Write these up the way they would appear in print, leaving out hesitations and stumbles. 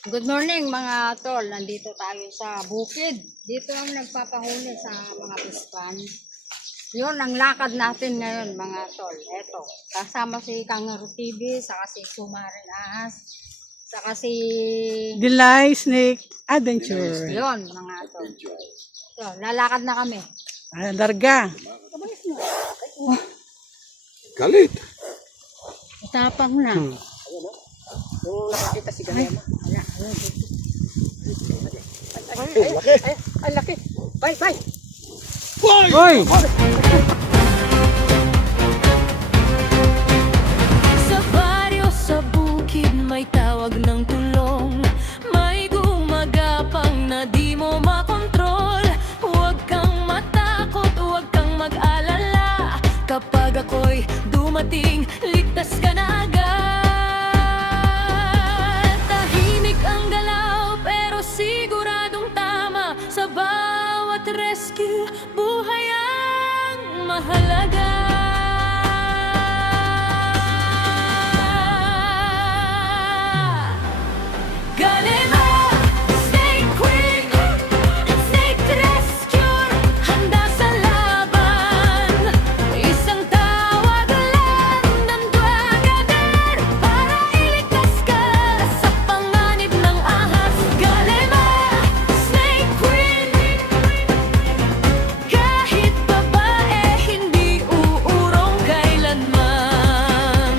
Good morning mga tol, nandito tayo sa bukid. Dito ang nagpapahuli sa mga pispan. Yun ang lakad natin ngayon mga tol. Eto, kasama si Kangaroo TV, saka si Sumarin Ahas, saka si Delay Snake Adventure. yun mga tol. So, lalakad na kami. Ay, larga. Galit. Tapang na. Nakakita si Galema. Ay, laki. Bye, bye. Hoy! Sa baryo, sa bukid, may tawag ng tulong. May gumagapang na di mo makontrol. Huwag kang matakot, huwag kang mag-alala. Kapag ako'y dumating, ligtas ka na agad. Tahimik ang galaw, pero siguradong tama. Sa bawat rescue, buhay ang mahalaga. Galema, Snake Queen, Snake Rescue, handa sa laban. Isang tawag lang, nanduwag agad para iligtas ka sa panganib ng ahas. Galema, Snake Queen, kahit babae, hindi uurong kailanman.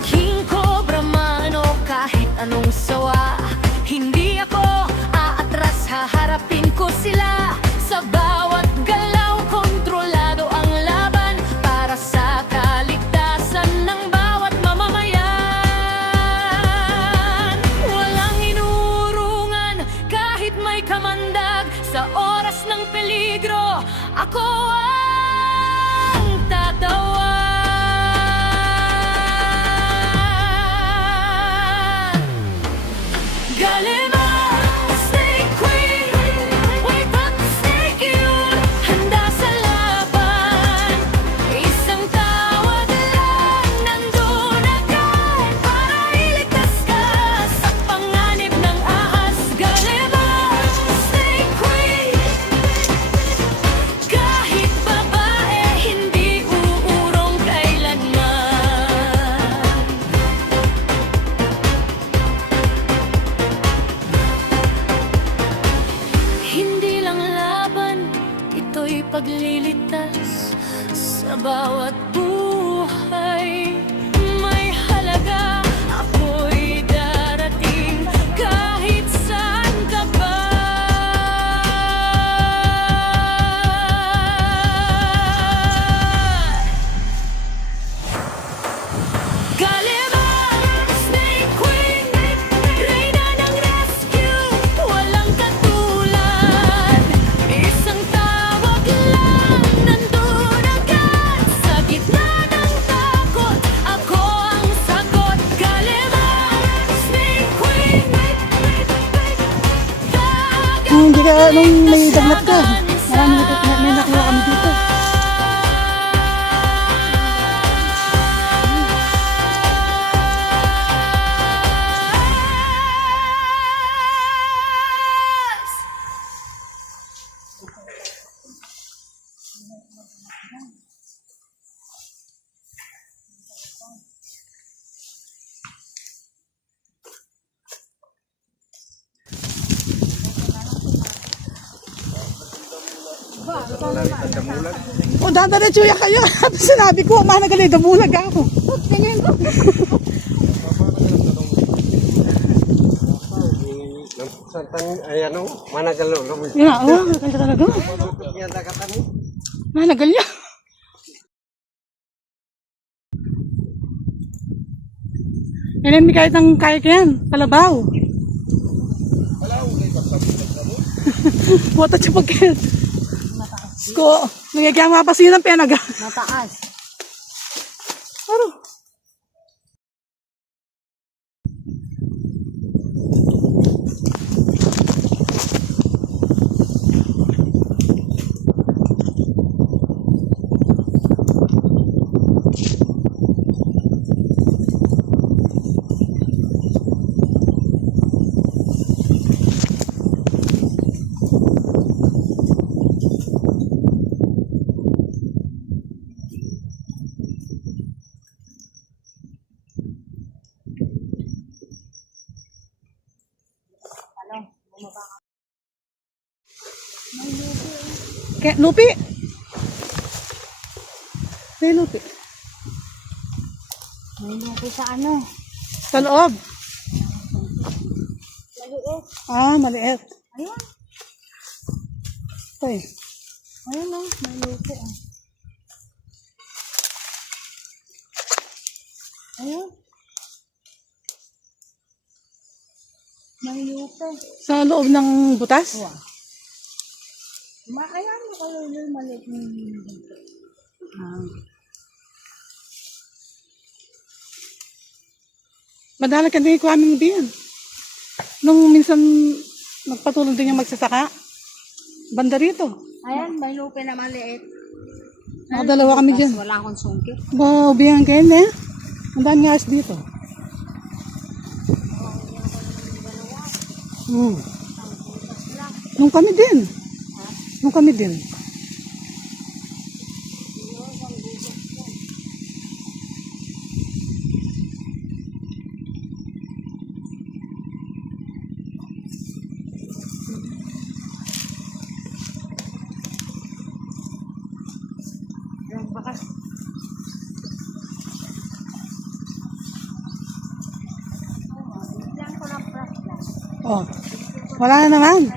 King Cobra man o kahit anong sawa, hindi ako aatras, haharapin ko sila. Sa bawat galaw, kontrolado ang laban para sa kaligtasan ng bawat mamamayan. Walang inurungan kahit may kamandag. Sa oras ng peligro, ako ang tatawan. Galema, Snake Queen, wake up, snake yun, handa sa laban. Isang tawag lang, nandun agad para iligtas ka sa panganib ng ahas. Galema, Snake Queen, kahit babae, hindi uurong kailanman. Hindi lang laban, ito'y paglilitas. Sa bawat buhay may halaga. Ako'y darating kahit saan ka pa. Galema, Snake Queen, reyna ng rescue, walang katulad. Isang tawag lang, nandun agad. Sa gitna ng takot, ako ang sagot. Galema, Snake Queen, Hindi ka, nung may dagnat ka, may nakuha kami dito. O, dadaretso ya kayo. Sinabi ko, managali, damulag ako. Ayan o, managal o. Yan, oo, maganda talaga. Yan dagatan mo. Managal niya. Yan, may kahit ang kaya ka yan, kalabaw. Wata siya pagkaya. Sko, nagyagyan mapasin ng penaga. Mataas. Ano? Lupi. May lupi. May lupi sa ano? Sa loob. Maliit. Ah, maliit. Ayun. Ay. Ayun o. May lupi ah. Ayun. May lupi. Sa loob ng butas? Wow. Ayan, nakalulul maliit ng lupi. Ah. Madalang ka din yung aming din. Nung minsan nagpatulong din yung magsasaka. Banda rito. Ayan, may lupi na maliit. Nakadalawa kami dyan. Wala akong sungkit. Wow, biyan kayo na. Ang dami nga dito. Nung kami din. Nung kami din. Ayan, baka. Diyan ko lang press. Oh. Wala na naman.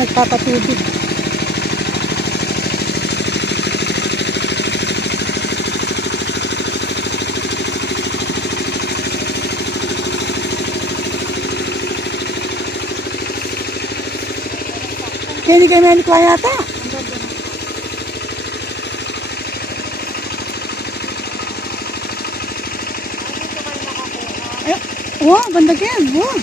Nagpapatubig. Kaya hindi kayo nalikwa yata. Ay, wow, bandag yan. Wow.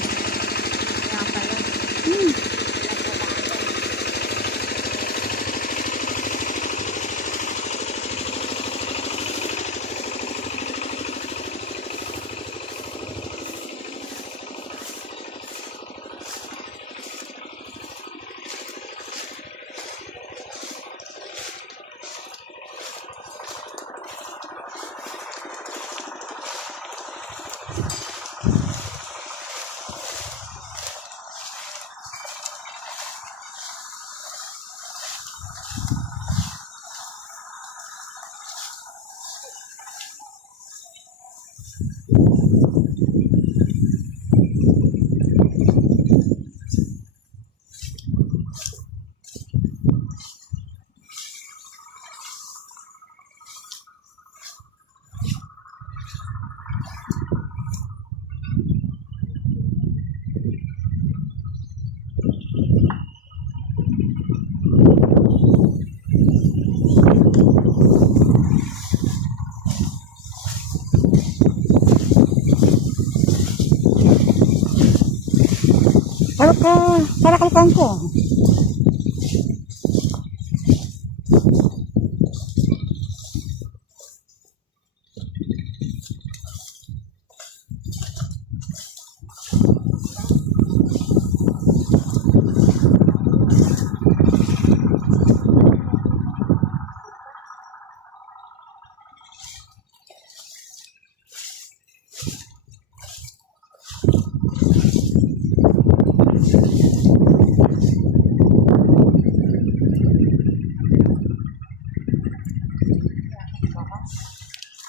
Para kalkan ko.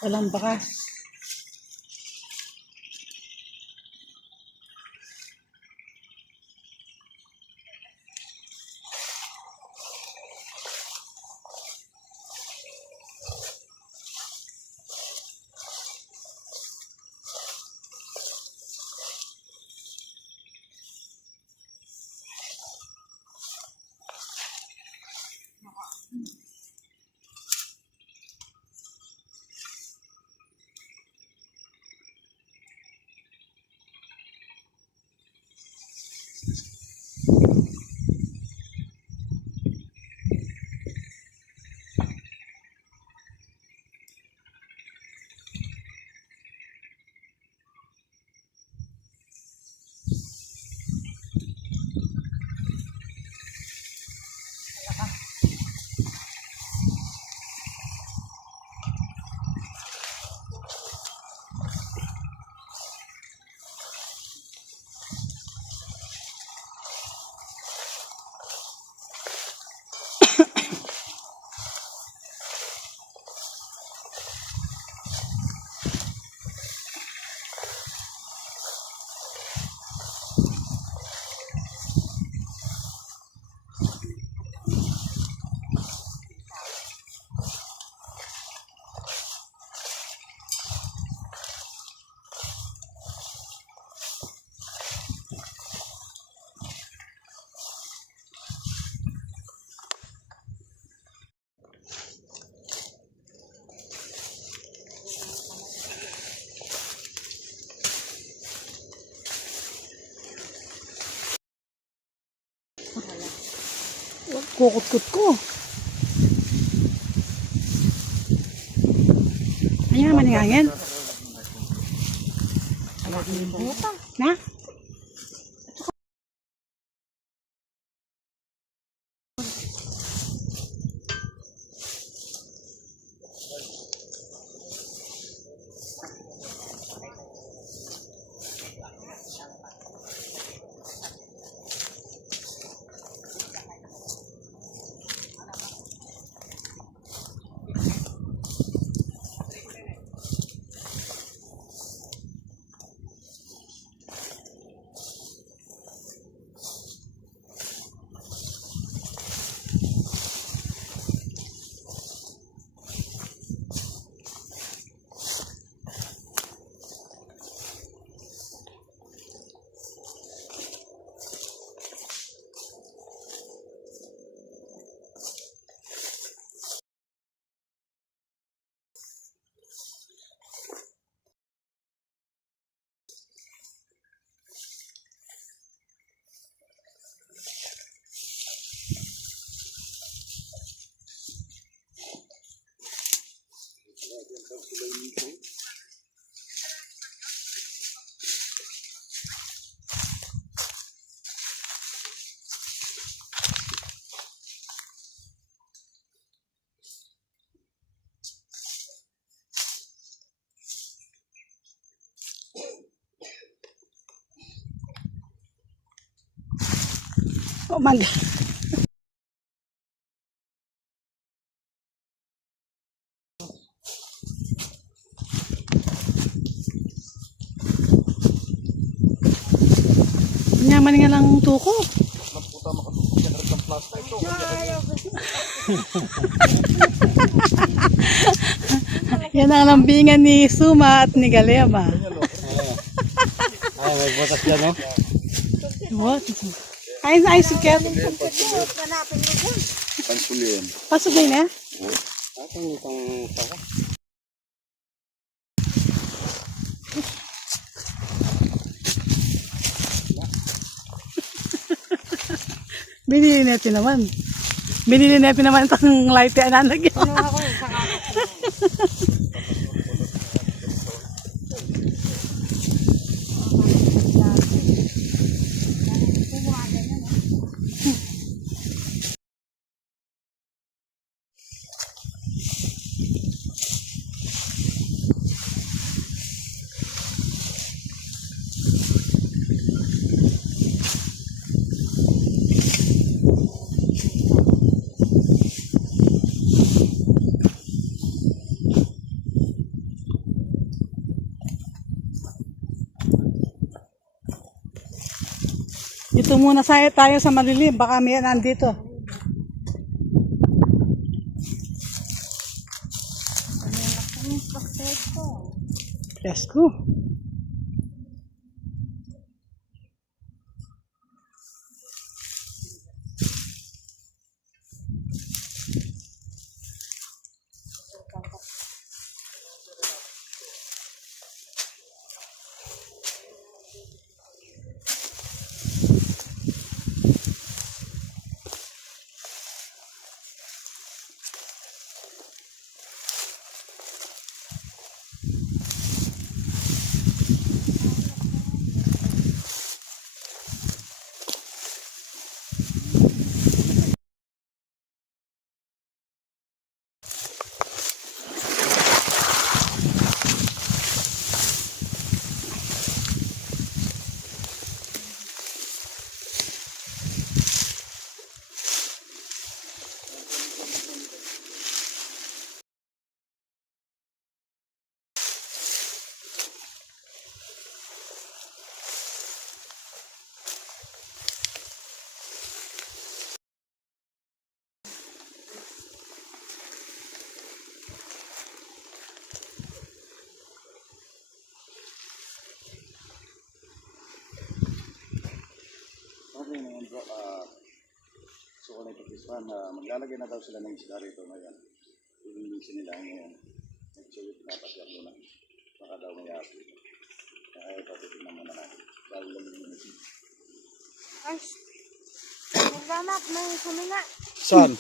Walang bakas. kukut-kut ko. Ayan naman yung hangin. Na? Oh my God. Nyaman nga lang tuko. Yan ang lambingan ni Suma at ni Galema. Ay, may butas yan, no? What? Ay, suket. Pansulin. Pasok na yun eh. Akin itong tawa. Binili natin naman. Binili natin naman itong light na nalagyan. Ano ako yung saka Dito muna tayo sa malilim. Baka may nandito. Presko. So kung ipag-ispan, maglalagay na daw sila ng isda rito ngayon. Ilinisin nila ngayon. Nag-suyot dapat yan muna. Baka daw may api. Kaya ito, titignan muna natin. Dahil lang ilinisin. ay, maglamak, may suminga. Saan?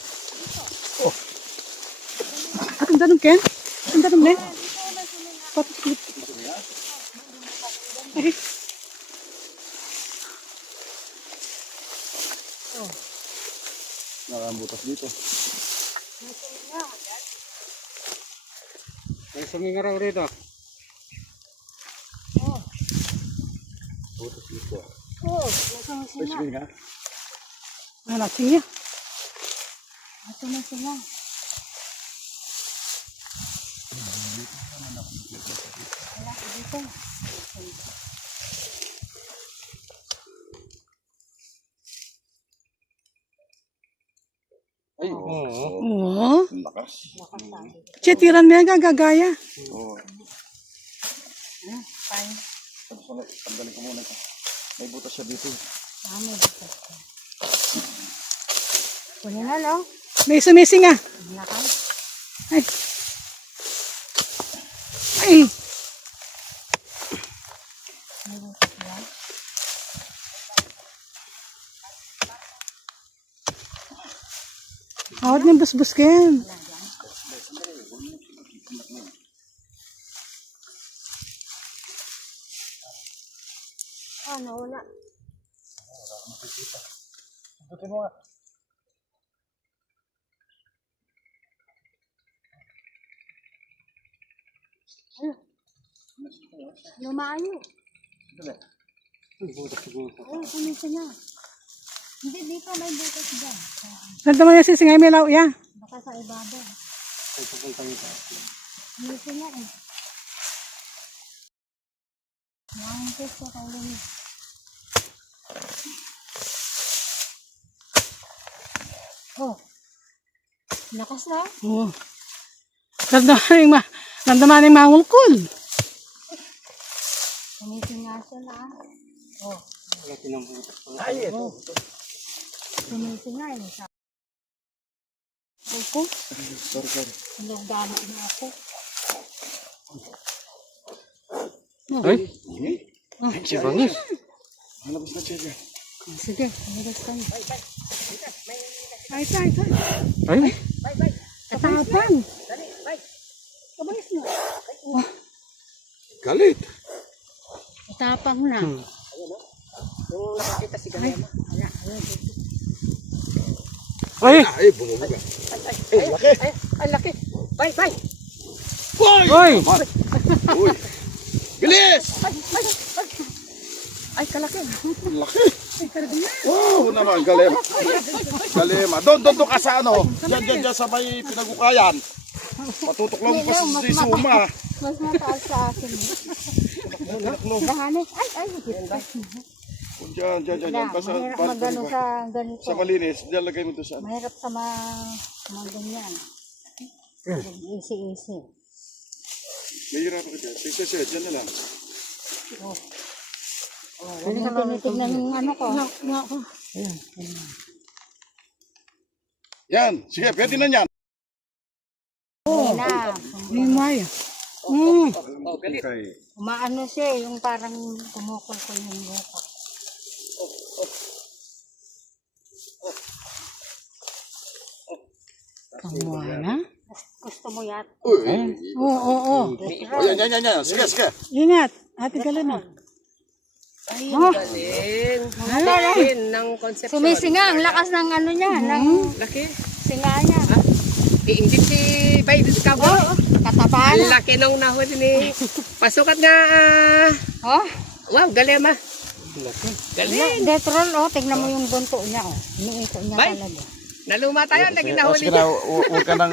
At ang tanong, Ken? Ang tanong, ne? Ay, Nakabutas dito. May suminga raw rito. Butas dito. Oh, Ay, sige nga. natin niya. ito na sila. Ay, oo. Oo. Ang lakas. Chetiran mo yan, gagaya. Oo. Tanggalin ko muna ito. May butas siya dito. Dami dito. Kunin na, no? May sumising ah. Nakal. Ay. Ay. May butas yan. Hawad niyang busbus Ken. Ah, nawala. Butin mo nga. Lumayo. Dali. Oh, kunin na. Hindi, dito may butas dyan. Saan mo yung sisingay may law ya? Baka sa ibabaw. Dito nga eh. Langkis sa kaulong. Oh. Lakas na. Oo. Nandaman yung mangulkul. Kumitin nga siya na. Oh. Ay, ito. Kumitin nga eh. Ako. Sorry. Nagdama na ako. Ay, Si Bangus. Malabas na siya dyan. Sige, nagdas ka na. Ay, ay, ay. ay. Katapang. Galit. Tapang na. Ay. Ay, bumubuga. Ay, laki. Bye, bye. Hoy! Uy! Bilis! Ay, kalaki. Laki! Wow naman, galim. Galim. Doon ka sa ano. Diyan sa may pinagukayan. Matutuklaw mo pa si Suma. Mas mataas sa akin. Dahani. Ay, Diyan. Basta mahirap magano sa ganito. sa malinis. Diyan lagay mo to sa ano. Mahirap sa mga ganyan. Easy. Mahirapan ka dyan. Sige, dyan na lang. Tinitignan yung ano ko. Yan. Sige, pwede na yan. Na. Limay. Okay. Umaano siya, yung parang kumukul-kul yung buka. Kamuha na. Gusto mo yata? Oo. Oh, yan. Sige. Ingat. Ate gala na. Galing ng concept. Sumisinga, ang lakas ng ano niya, ng Laki. singa niya. Iingit si Baydus Cabo. Katabaan. Ang laki nung nahuli ni Pasukat nga. Oh, Wow, galing ah. Galing. Detrol, oh, tignan mo yung bunto niya, oh. Iniiko niya Bay. talaga. Naluma tayo, naging nahuli Sige niya. na, huwag ka nang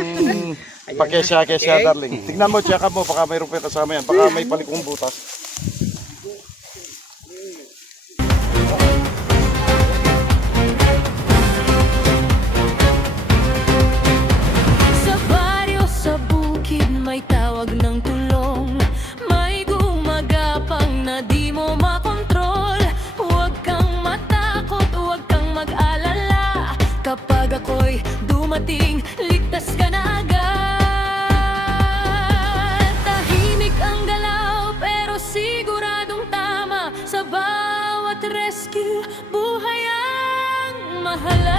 pakesya, darling. Tingnan mo, check mo, baka mayroon pa kasama yan. Baka may palikong butas. Sa baryo, sa bukid, may tawag ng tulong. May gumagapang na di mo makontrol. Huwag kang matakot, huwag kang mag-alala. Kapag ako'y dumating, ligtas ka na agad. Tahimik ang galaw, pero siguradong tama. Sa bawat rescue, buhay ang mahalaga.